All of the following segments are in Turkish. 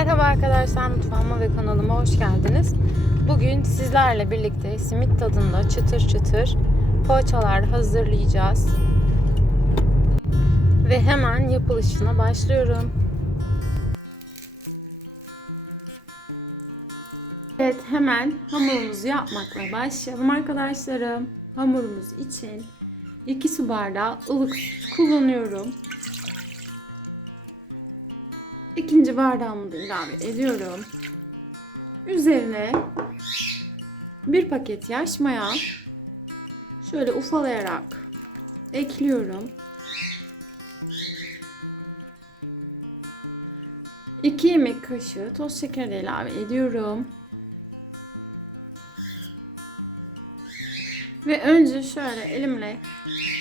Merhaba arkadaşlar mutfağıma ve kanalıma hoş geldiniz. Bugün sizlerle birlikte simit tadında çıtır çıtır poğaçalar hazırlayacağız. Ve hemen yapılışına başlıyorum. Evet hemen hamurumuzu yapmakla başlayalım arkadaşlarım. Hamurumuz için 2 su bardağı ılık süt kullanıyorum. İkinci bardağımı da ilave ediyorum. Üzerine bir paket yaş maya şöyle ufalayarak ekliyorum. 2 yemek kaşığı toz şeker de ilave ediyorum. Ve önce şöyle elimle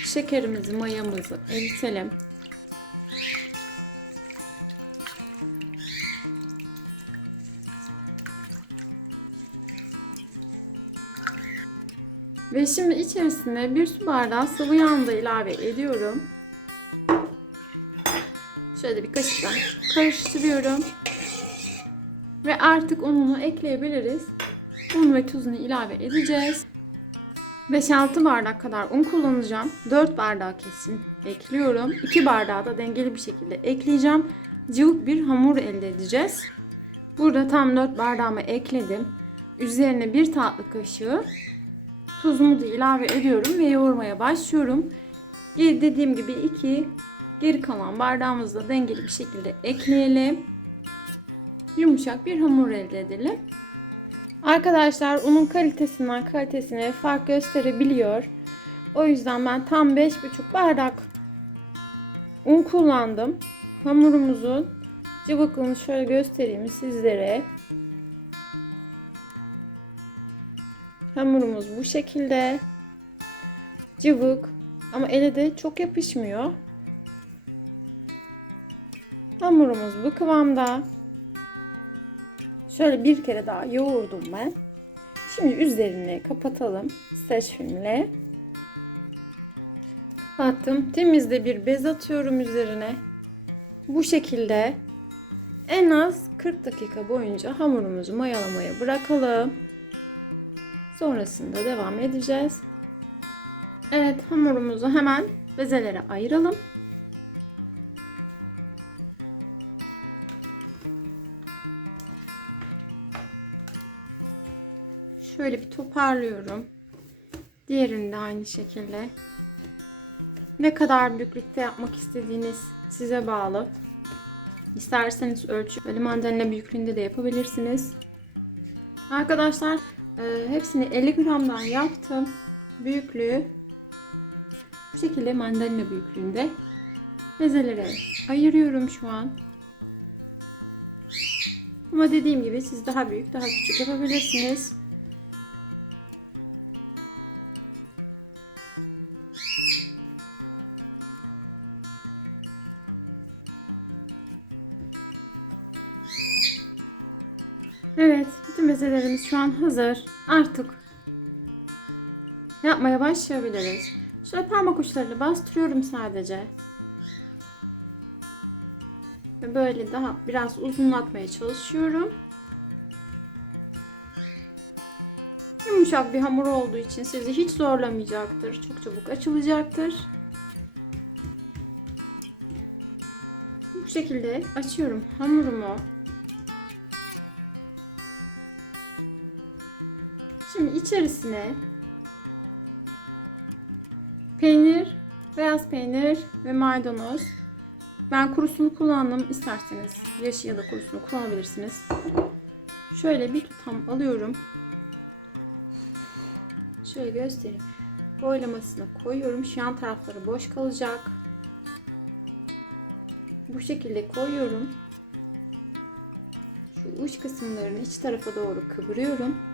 şekerimizi, mayamızı eritelim. Ve şimdi içerisine bir su bardağı sıvı yağ da ilave ediyorum. Şöyle bir kaşıkla karıştırıyorum. Ve artık ununu ekleyebiliriz. Un ve tuzunu ilave edeceğiz. 5-6 bardak kadar un kullanacağım. 4 bardağı kesin ekliyorum. 2 bardağı da dengeli bir şekilde ekleyeceğim. Cıvık bir hamur elde edeceğiz. Burada tam 4 bardağımı ekledim. Üzerine 1 tatlı kaşığı tuzumu da ilave ediyorum ve yoğurmaya başlıyorum. Dediğim gibi 2 geri kalan bardağımızı da dengeli bir şekilde ekleyelim. Yumuşak bir hamur elde edelim. Arkadaşlar unun kalitesinden kalitesine fark gösterebiliyor. O yüzden ben tam 5,5 bardak un kullandım. Hamurumuzun cıvıklığını şöyle göstereyim sizlere. Hamurumuz bu şekilde. Cıvık ama ele de çok yapışmıyor. Hamurumuz bu kıvamda. Şöyle bir kere daha yoğurdum ben. Şimdi üzerine kapatalım streç filmle. Kapattım. Temizde bir bez atıyorum üzerine. Bu şekilde en az 40 dakika boyunca hamurumuzu mayalamaya bırakalım. Sonrasında devam edeceğiz. Evet hamurumuzu hemen bezelere ayıralım. Şöyle bir toparlıyorum. Diğerini de aynı şekilde. Ne kadar büyüklükte yapmak istediğiniz size bağlı. İsterseniz ölçü böyle mandalina büyüklüğünde de yapabilirsiniz. Arkadaşlar e, hepsini 50 gramdan yaptım. Büyüklüğü bu şekilde mandalina büyüklüğünde bezelere ayırıyorum şu an. Ama dediğim gibi siz daha büyük, daha küçük yapabilirsiniz. Bütün bezelerimiz şu an hazır. Artık yapmaya başlayabiliriz. Şöyle parmak uçlarını bastırıyorum sadece. Ve böyle daha biraz uzunlatmaya çalışıyorum. Yumuşak bir hamur olduğu için sizi hiç zorlamayacaktır. Çok çabuk açılacaktır. Bu şekilde açıyorum hamurumu. İçerisine peynir, beyaz peynir ve maydanoz. Ben kurusunu kullandım. İsterseniz yaşı ya da kurusunu kullanabilirsiniz. Şöyle bir tutam alıyorum. Şöyle göstereyim. Boylamasına koyuyorum. Şu yan tarafları boş kalacak. Bu şekilde koyuyorum. Şu uç kısımlarını iç tarafa doğru kıvırıyorum.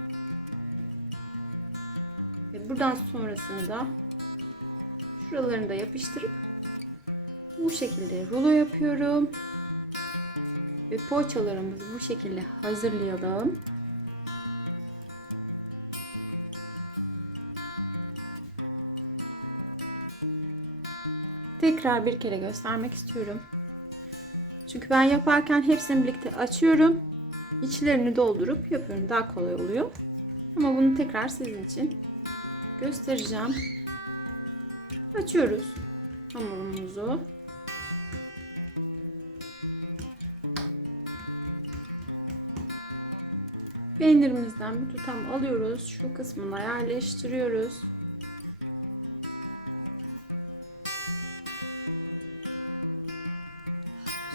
Ve buradan sonrasını da şuralarını da yapıştırıp bu şekilde rulo yapıyorum. Ve poğaçalarımızı bu şekilde hazırlayalım. Tekrar bir kere göstermek istiyorum. Çünkü ben yaparken hepsini birlikte açıyorum. İçlerini doldurup yapıyorum. Daha kolay oluyor. Ama bunu tekrar sizin için göstereceğim. Açıyoruz hamurumuzu. Peynirimizden bir tutam alıyoruz. Şu kısmına yerleştiriyoruz.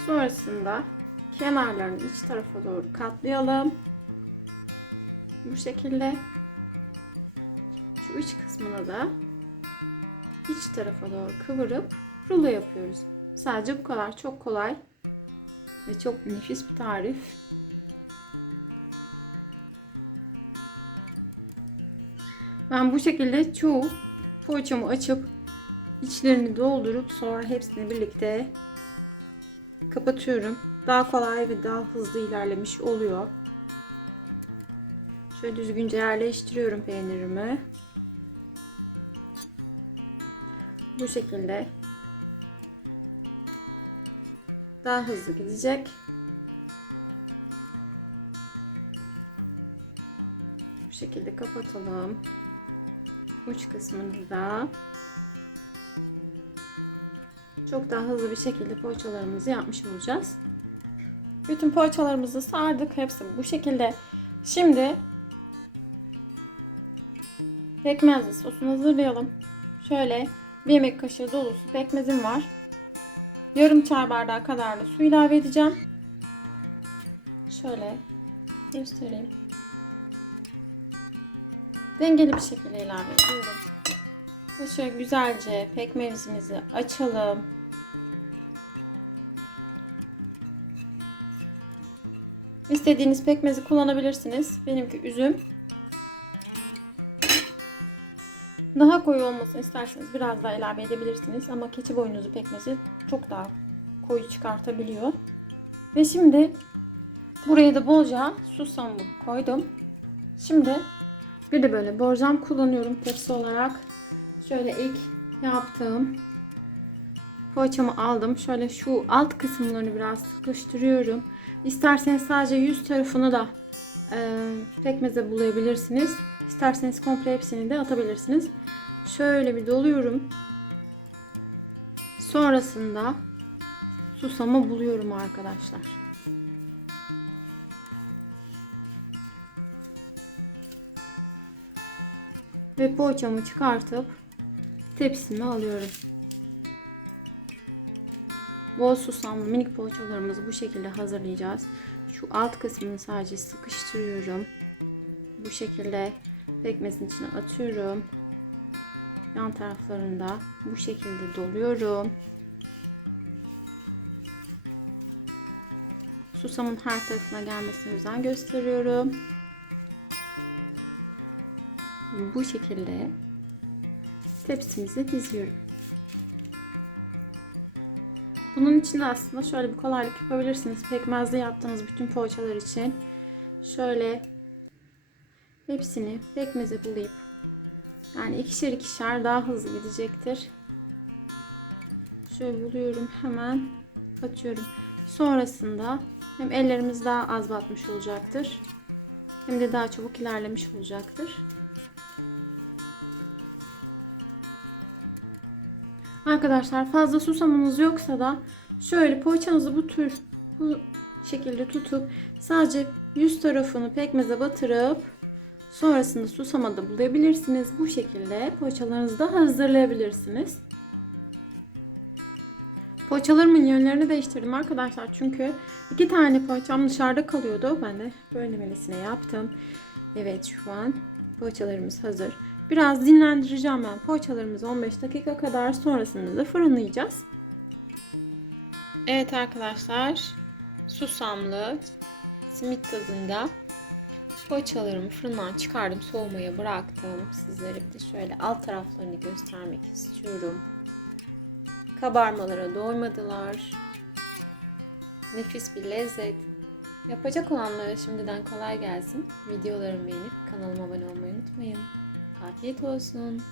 Sonrasında kenarlarını iç tarafa doğru katlayalım. Bu şekilde. Şu iç kısmına da iç tarafa doğru kıvırıp rulo yapıyoruz. Sadece bu kadar. Çok kolay ve çok nefis bir tarif. Ben bu şekilde çoğu poğaçamı açıp içlerini doldurup sonra hepsini birlikte kapatıyorum. Daha kolay ve daha hızlı ilerlemiş oluyor. Şöyle düzgünce yerleştiriyorum peynirimi. Bu şekilde daha hızlı gidecek. Bu şekilde kapatalım. Uç kısmını da çok daha hızlı bir şekilde poğaçalarımızı yapmış olacağız. Bütün poğaçalarımızı sardık. Hepsi bu şekilde. Şimdi pekmezli sosunu hazırlayalım. Şöyle bir yemek kaşığı dolusu pekmezim var. Yarım çay bardağı kadar da su ilave edeceğim. Şöyle göstereyim. Dengeli bir şekilde ilave ediyorum. Ve şöyle güzelce pekmezimizi açalım. İstediğiniz pekmezi kullanabilirsiniz. Benimki üzüm. Daha koyu olmasını isterseniz biraz daha ilave edebilirsiniz. Ama keçi boynuzu pekmezi çok daha koyu çıkartabiliyor. Ve şimdi buraya da bolca susamı koydum. Şimdi bir de böyle borcam kullanıyorum tepsi olarak. Şöyle ilk yaptığım poğaçamı aldım. Şöyle şu alt kısımlarını biraz sıkıştırıyorum. İsterseniz sadece yüz tarafını da e, pekmeze bulayabilirsiniz. İsterseniz komple hepsini de atabilirsiniz. Şöyle bir doluyorum. Sonrasında susamı buluyorum arkadaşlar. Ve poğaçamı çıkartıp tepsime alıyorum. Bol susamlı minik poğaçalarımızı bu şekilde hazırlayacağız. Şu alt kısmını sadece sıkıştırıyorum. Bu şekilde pekmezin içine atıyorum. Yan taraflarında bu şekilde doluyorum. Susamın her tarafına gelmesine özen gösteriyorum. Bu şekilde tepsimize diziyorum. Bunun için de aslında şöyle bir kolaylık yapabilirsiniz. Pekmezli yaptığınız bütün poğaçalar için şöyle hepsini pekmeze bulayıp yani ikişer ikişer daha hızlı gidecektir. Şöyle buluyorum hemen atıyorum. Sonrasında hem ellerimiz daha az batmış olacaktır. Hem de daha çabuk ilerlemiş olacaktır. Arkadaşlar fazla susamınız yoksa da şöyle poğaçanızı bu tür bu şekilde tutup sadece yüz tarafını pekmeze batırıp sonrasında susama da bulayabilirsiniz. Bu şekilde poğaçalarınızı da hazırlayabilirsiniz. Poğaçalarımın yönlerini değiştirdim arkadaşlar. Çünkü iki tane poğaçam dışarıda kalıyordu. Ben de böylemesine yaptım. Evet şu an poğaçalarımız hazır. Biraz dinlendireceğim ben poğaçalarımızı 15 dakika kadar sonrasında da fırınlayacağız. Evet arkadaşlar susamlı simit tadında poğaçalarımı fırından çıkardım soğumaya bıraktım. Sizlere bir de şöyle alt taraflarını göstermek istiyorum. Kabarmalara doymadılar. Nefis bir lezzet. Yapacak olanlara şimdiden kolay gelsin. Videolarımı beğenip kanalıma abone olmayı unutmayın. Afiyet olsun.